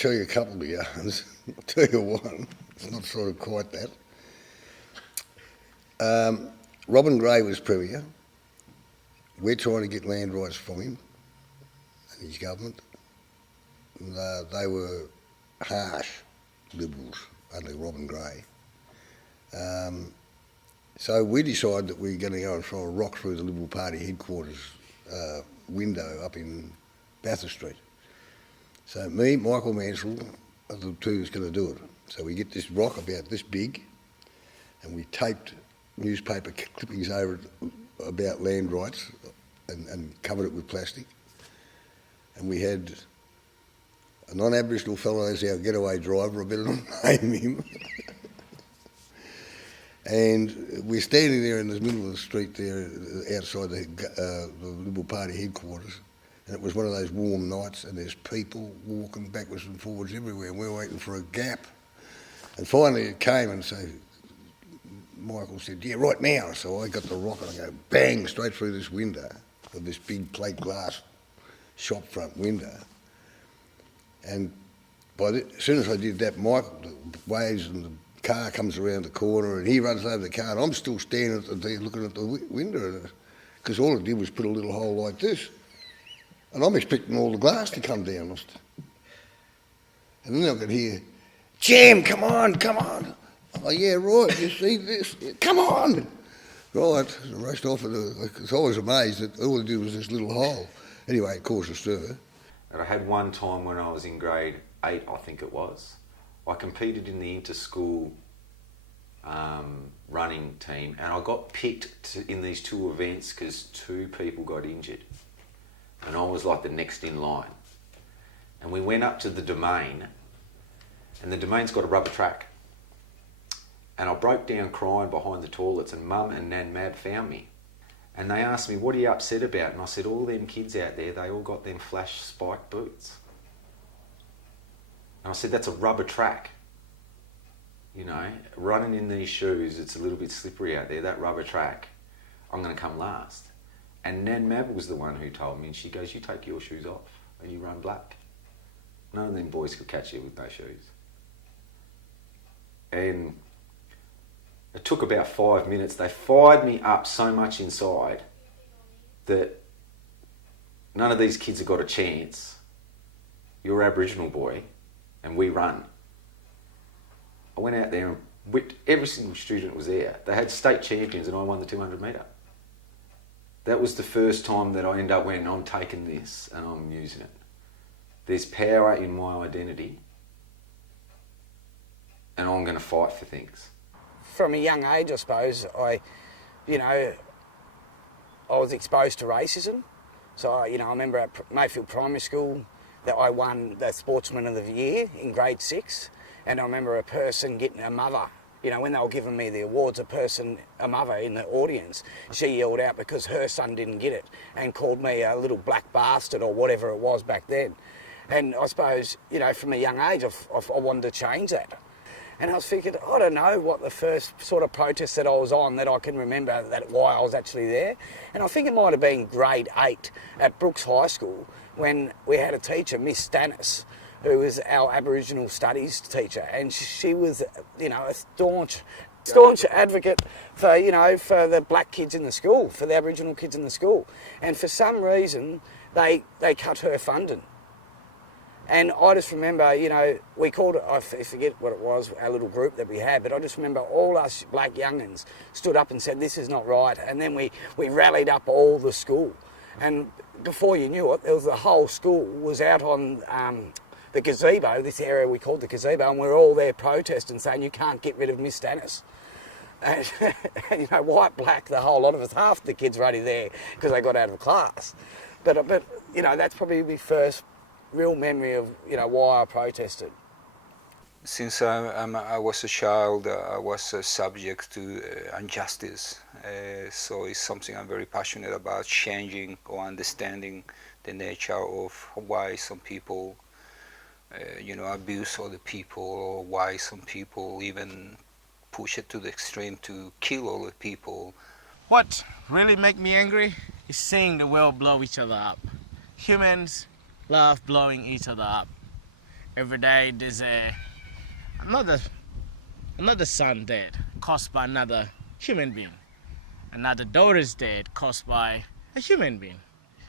tell you a couple of yarns. I'll tell you one. It's not sort of quite that. Robin Gray was Premier. We're trying to get land rights from him and his government. And, they were harsh Liberals under Robin Gray. So we decided that we were going to go and throw a rock through the Liberal Party headquarters window up in Bathurst Street. So me, Michael Mansell, are the two who's going to do it. So we get this rock about this big, and we taped newspaper clippings over it about land rights and covered it with plastic. And we had a non-Aboriginal fellow as our getaway driver, I better not name him. And we're standing there in the middle of the street there outside the Liberal Party headquarters, and it was one of those warm nights, and there's people walking backwards and forwards everywhere, and we're waiting for a gap. And finally it came, and so Michael said, yeah, right now. So I got the rock and I go bang straight through this window of this big plate glass shop front window. And as soon as I did that, Michael waves and the car comes around the corner and he runs over the car, and I'm still standing there looking at the window, because all it did was put a little hole like this. And I'm expecting all the glass to come down. And then I could hear, Jim, come on, come on. Oh, yeah, right, you see this? Come on! Right, I rushed off, because I was amazed that all it did was this little hole. Anyway, it caused a stir. And I had one time when I was in grade 8, I think it was, I competed in the inter-school running team, and I got picked in these 2 events because 2 people got injured. And I was like the next in line. And we went up to the domain, and the domain's got a rubber track. And I broke down crying behind the toilets, and Mum and Nan Mab found me. And they asked me, what are you upset about? And I said, all them kids out there, they all got them flash spike boots. And I said, that's a rubber track. You know, running in these shoes, it's a little bit slippery out there, that rubber track, I'm going to come last. And Nan Mab was the one who told me, and she goes, you take your shoes off and you run black. None of them boys could catch you with no shoes. And it took about 5 minutes. They fired me up so much inside that none of these kids have got a chance. You're Aboriginal boy, and we run. I went out there and whipped, every single student was there. They had state champions and I won the 200 metre. That was the first time that I ended up when I'm taking this and I'm using it. There's power in my identity and I'm going to fight for things. From a young age, I suppose, I was exposed to racism. So, I remember at Mayfield Primary School that I won the Sportsman of the Year in grade 6. And I remember a person getting a mother, when they were giving me the awards, a mother in the audience, she yelled out because her son didn't get it and called me a little black bastard or whatever it was back then. And I suppose, from a young age, I wanted to change that. And I was thinking, I don't know what the first sort of protest that I was on that I can remember that why I was actually there. And I think it might have been grade 8 at Brooks High School when we had a teacher, Miss Stannis, who was our Aboriginal Studies teacher, and she was, a staunch advocate for, for the black kids in the school, for the Aboriginal kids in the school. And for some reason, they cut her funding. And I just remember, we called it, I forget what it was, our little group that we had, but I just remember all us black young'uns stood up and said, this is not right. And then we rallied up all the school. And before you knew it, there was the whole school was out on the gazebo, this area we called the gazebo, and we're all there protesting, saying you can't get rid of Miss Stannis. And, white, black, the whole lot of us, half the kids were already there because they got out of class. But that's probably my first real memory of, why I protested. Since I was a child, I was subject to injustice. So it's something I'm very passionate about, changing or understanding the nature of why some people abuse other people, or why some people even push it to the extreme to kill other people. What really makes me angry is seeing the world blow each other up. Humans love blowing each other up. Every day there's another son dead, caused by another human being. Another daughter is dead, caused by a human being.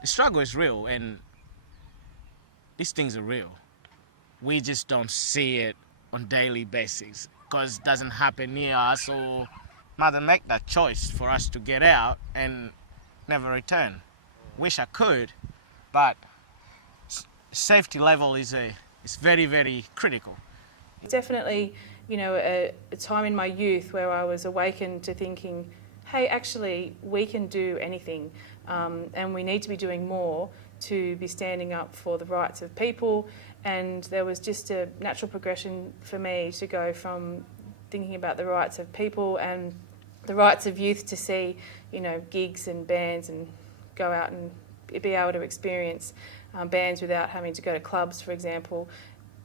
The struggle is real, and these things are real. We just don't see it on daily basis because it doesn't happen near us, or mother make that choice for us to get out and never return. Wish I could, but safety level is very, very critical. Definitely, you know, a time in my youth where I was awakened to thinking, hey, actually, we can do anything, and we need to be doing more to be standing up for the rights of people. And there was just a natural progression for me to go from thinking about the rights of people and the rights of youth to see, you know, gigs and bands and go out and be able to experience bands without having to go to clubs, for example.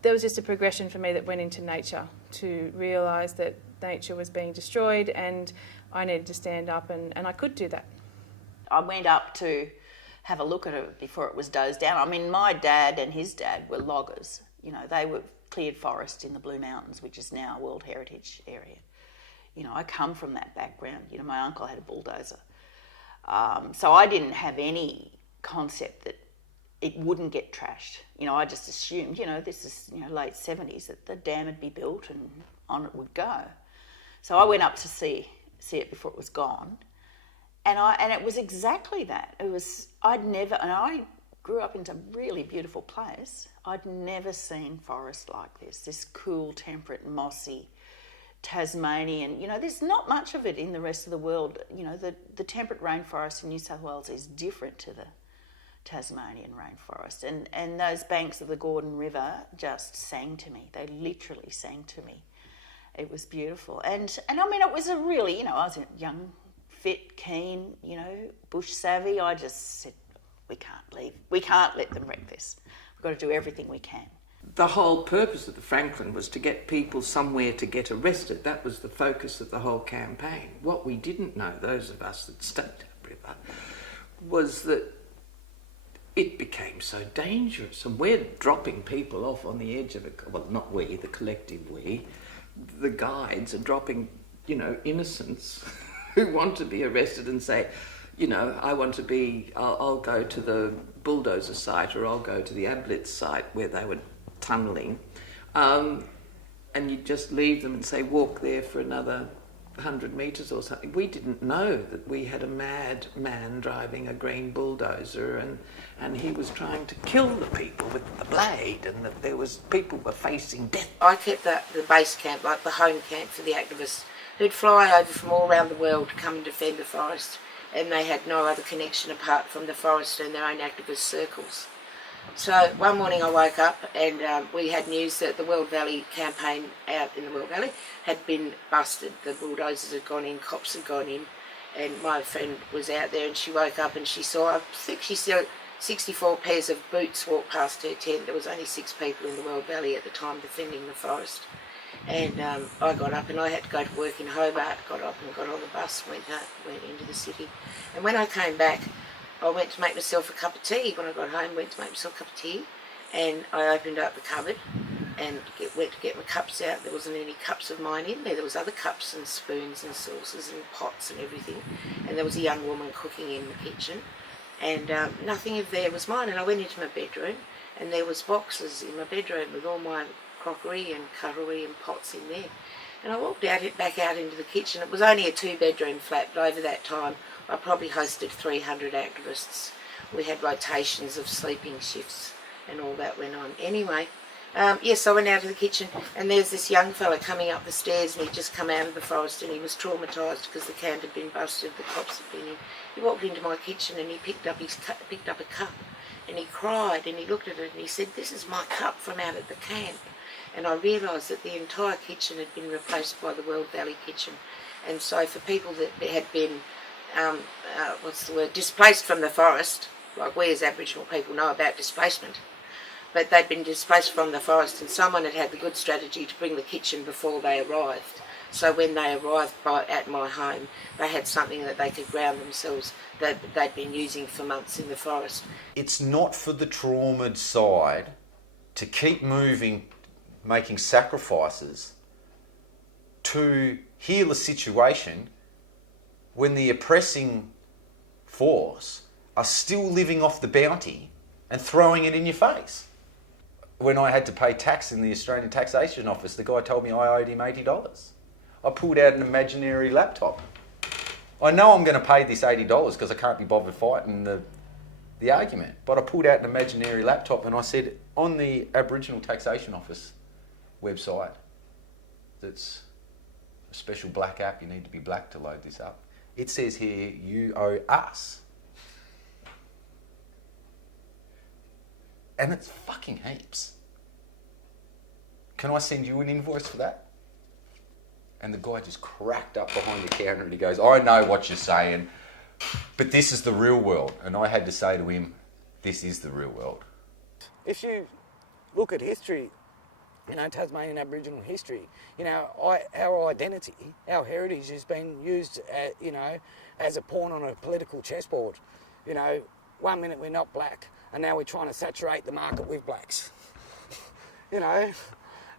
There was just a progression for me that went into nature to realise that nature was being destroyed and I needed to stand up, and I could do that. I went up to have a look at it before it was dozed down. I mean, my dad and his dad were loggers. You know, they were cleared forest in the Blue Mountains, which is now a World Heritage Area. You know, I come from that background. You know, my uncle had a bulldozer. So I didn't have any concept that it wouldn't get trashed. You know, I just assumed, you know, this is, you know, late 70s, that the dam would be built and on it would go. So I went up to see it before it was gone. And it was exactly that. I grew up in a really beautiful place. I'd never seen forest like this cool, temperate, mossy, Tasmanian. You know, there's not much of it in the rest of the world. You know, the temperate rainforest in New South Wales is different to the Tasmanian rainforest. And those banks of the Gordon River just sang to me. They literally sang to me. It was beautiful. And I mean, it was a really, you know, I was a young, fit, keen, you know, bush savvy. I just said, we can't leave. We can't let them wreck this. We've got to do everything we can. The whole purpose of the Franklin was to get people somewhere to get arrested. That was the focus of the whole campaign. What we didn't know, those of us that stayed upriver, was that it became so dangerous. And we're dropping people off on the edge of it. Well, not we, the collective we. The guides are dropping, you know, innocents who want to be arrested and say, you know, I'll go to the bulldozer site, or I'll go to the Ablitz site where they were tunnelling, and you just leave them and say, walk there for another 100 metres or something. We didn't know that we had a mad man driving a green bulldozer, and he was trying to kill the people with the blade, and that people were facing death. I kept the base camp, like the home camp for the activists, who'd fly over from all around the world to come and defend the forest, and they had no other connection apart from the forest and their own activist circles. So one morning I woke up and we had news that the World Valley campaign out in the World Valley had been busted. The bulldozers had gone in, cops had gone in, and my friend was out there and she woke up and she saw, I think she saw 64 pairs of boots walk past her tent. There was only 6 people in the World Valley at the time defending the forest. And I got up and I had to go to work in Hobart, got up and got on the bus, went into the city. And when I came back, I went to make myself a cup of tea. When I got home, went to make myself a cup of tea, and I opened up the cupboard and went to get my cups out. There wasn't any cups of mine in there. There was other cups and spoons and saucers and pots and everything. And there was a young woman cooking in the kitchen, and nothing of there was mine. And I went into my bedroom, and there was boxes in my bedroom with all my crockery and cutlery and pots in there. And I walked back out into the kitchen. It was only a 2-bedroom flat, but over that time I probably hosted 300 activists. We had rotations of sleeping shifts and all that went on. Anyway, yes, I went out to the kitchen and there's this young fella coming up the stairs, and he'd just come out of the forest and he was traumatised because the camp had been busted, the cops had been in. He walked into my kitchen and he picked up a cup and he cried and he looked at it and he said, "This is my cup from out at the camp." And I realised that the entire kitchen had been replaced by the World Valley kitchen. And so for people that had been, displaced from the forest, like we as Aboriginal people know about displacement, but they'd been displaced from the forest and someone had had the good strategy to bring the kitchen before they arrived. So when they arrived at my home, they had something that they could ground themselves that they'd been using for months in the forest. It's not for the traumatized side to keep moving, making sacrifices to heal a situation when the oppressing force are still living off the bounty and throwing it in your face. When I had to pay tax in the Australian Taxation Office, the guy told me I owed him $80. I pulled out an imaginary laptop. I know I'm going to pay this $80 because I can't be bothered fighting the argument, but I pulled out an imaginary laptop and I said, on the Aboriginal Taxation Office website, that's a special black app, you need to be black to load this up, it says here, you owe us. And it's fucking heaps. Can I send you an invoice for that? And the guy just cracked up behind the counter and he goes, I know what you're saying, but this is the real world. And I had to say to him, this is the real world. If you look at history, you know, Tasmanian Aboriginal history, you know, our identity, our heritage has been used, you know, as a pawn on a political chessboard. You know, 1 minute we're not black, and now we're trying to saturate the market with blacks. You know,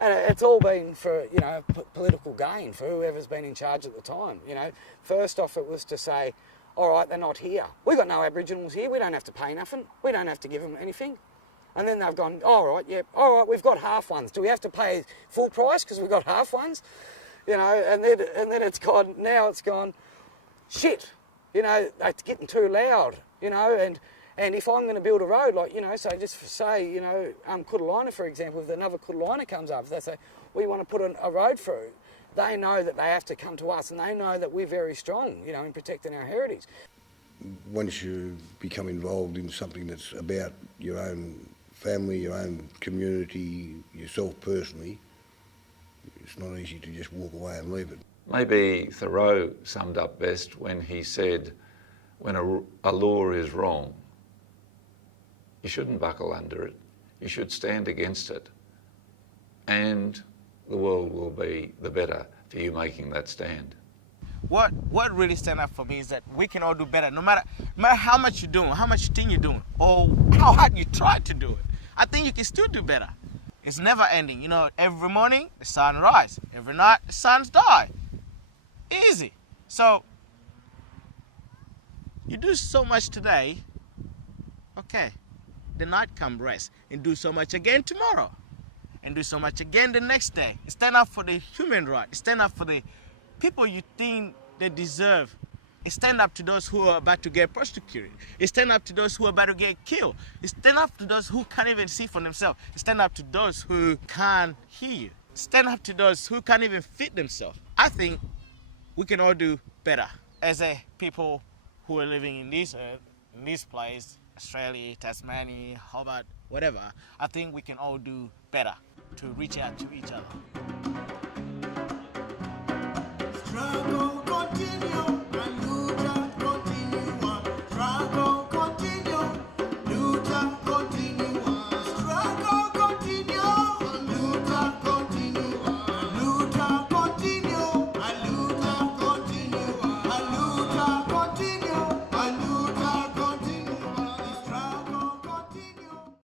and it's all been for, you know, political gain for whoever's been in charge at the time. You know, first off it was to say, all right, they're not here. We've got no Aboriginals here. We don't have to pay nothing. We don't have to give them anything. And then they've gone, all right, yeah, all right, we've got half ones. Do we have to pay full price because we've got half ones? You know, and then it's gone, now it's gone, shit, you know, it's getting too loud, you know, and if I'm going to build a road, like, you know, so just say, you know, Kutalina, for example, if another Kutalina comes up, if they say, we want to put a road through, they know that they have to come to us and they know that we're very strong, you know, in protecting our heritage. Once you become involved in something that's about your own family, your own community, yourself personally, it's not easy to just walk away and leave it. Maybe Thoreau summed up best when he said, when a law is wrong, you shouldn't buckle under it, you should stand against it, and the world will be the better for you making that stand. What really stand up for me is that we can all do better, no matter how much you're doing, how much you think you're doing, or how hard you try to do it. I think you can still do better. It's never ending. You know, every morning the sun rises, every night the sun's die. Easy. So you do so much today, okay, the night come rest and do so much again tomorrow and do so much again the next day. Stand up for the human right. Stand up for the people you think they deserve. Stand up to those who are about to get prosecuted. Stand up to those who are about to get killed. Stand up to those who can't even see for themselves. Stand up to those who can't hear. Stand up to those who can't even feed themselves. I think we can all do better as a people who are living in this place, Australia, Tasmania, Hobart, whatever. I think we can all do better to reach out to each other.